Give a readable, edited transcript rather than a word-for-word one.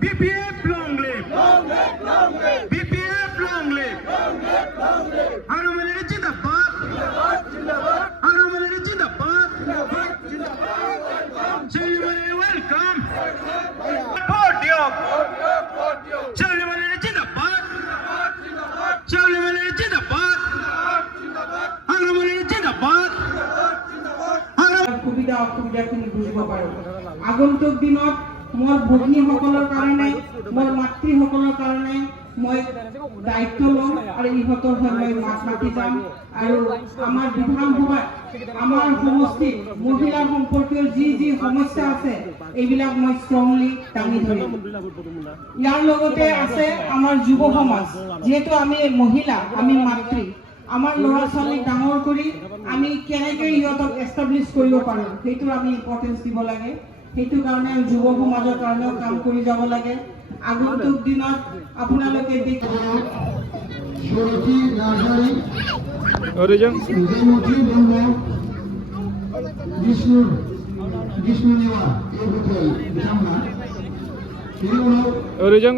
BPF long live! BPF long live! Hanuman Jindabad! Hanuman Jindabad! Children, welcome! Podium! Children Jindabad! Children Jindabad! Hanuman Jindabad! সুবিধা অসুবিধাখিনি বুজিব পাৰোঁ। আগন্তুক দিনত মোৰ ভগ্নীসকলৰ কাৰণে, মোৰ মাতৃসকলৰ কাৰণে মই দায়িত্ব ল'ম আৰু ইহঁতৰ হৈ মই মাত মাতি যাম। আৰু আমাৰ বিধানসভাত আমাৰ সমষ্টিত মহিলাৰ সম্পৰ্কীয় যি সমস্যা আছে এইবিলাক মই ষ্ট্ৰংলি দাঙি ধৰিম। ইয়াৰ লগতে আছে আমাৰ যুৱ সমাজ। যিহেতু আমি মহিলা, আমি মাতৃ, আমাৰ ল'ৰা ছোৱালীক ডাঙৰ কৰি আমি কেনেকৈ ইহঁতক এষ্টাব্লিছ কৰিব পাৰোঁ সেইটোৰ আমি ইম্পৰ্টেঞ্চ দিব লাগে। সেইটো কাৰণে যুৱ সমাজৰ কাৰণেও কাম কৰি যাব লাগে। আগন্তুক দিনত আপোনালোকে Orijang